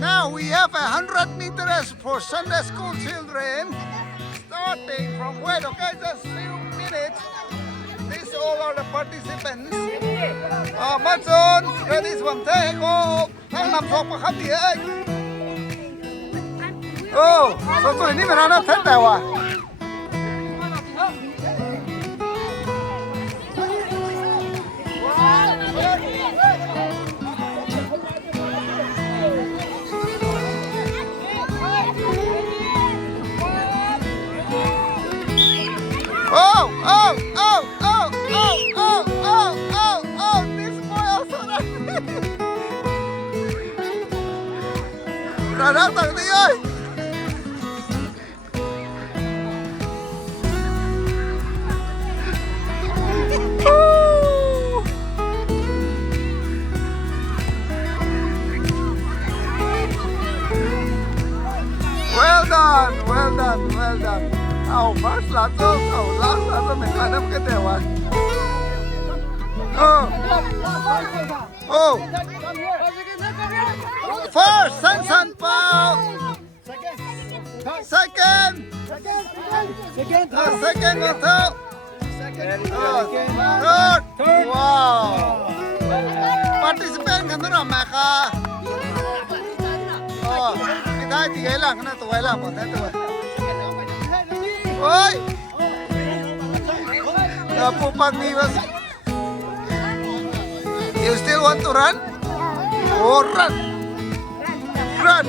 Now we have 100 meters for Sunday school children. Starting from wait, okay, just few minutes. These all are the participants. Matson, ready from Tego. Thang nằm sọc mà khắp địa ấy. Sao tụi này mình ăn hết đâu à? Rồi đó Tần Ti ơi. Well done, well done, well done. First là tôi, last là tôi mình phải đâm cái đều à. First, San Pao. Second, Matteo. Third, wow. Participant kan tu ramai kah? Kita tiga lang, kena tu lang, mau tu. Oi, apa pagi was? You still want to run? Oh, run! Run!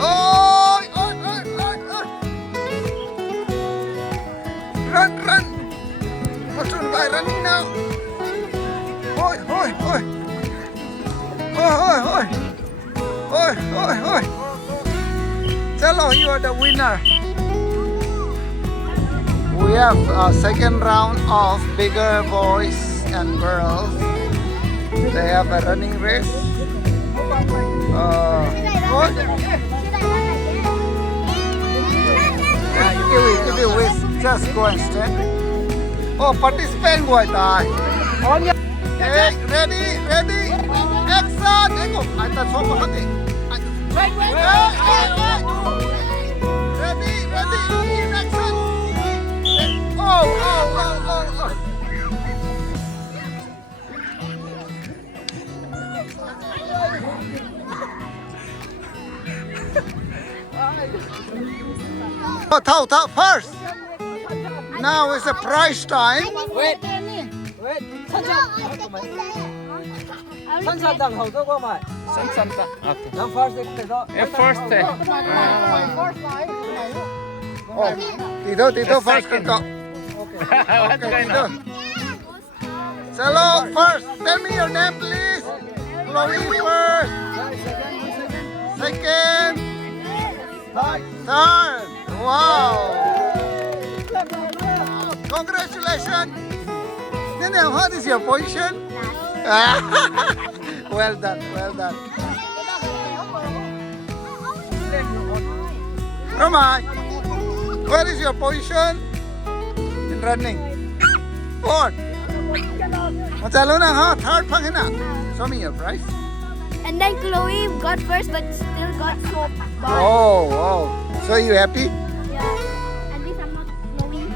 Oh! Run, run! What's one guy running now? Oi! Chalo, you are the winner. We have a second round of bigger boys and girls. They have a running race. Give it with just go and stand. Participant boy die. Hey, ready, action! I thought so much. Ready, action! Oh. Tao first. Now it's a prize time. Wait. San tặng hậu tôi qua mày. San tặng. Okay. Năm first thế đó. First. Tito first kan kau. What's going on? Hello first. Tell me your name please. Chloe first. Second. Third. Wow. Congratulations. Nene, what is your position? Well done. Rongmei, where is your position in running? Fourth. Macalo na ha, third pang na. Show me your prize. And then Chloe got first but still got so bad. Oh, wow. So you happy? Yeah. At least I'm not Chloe.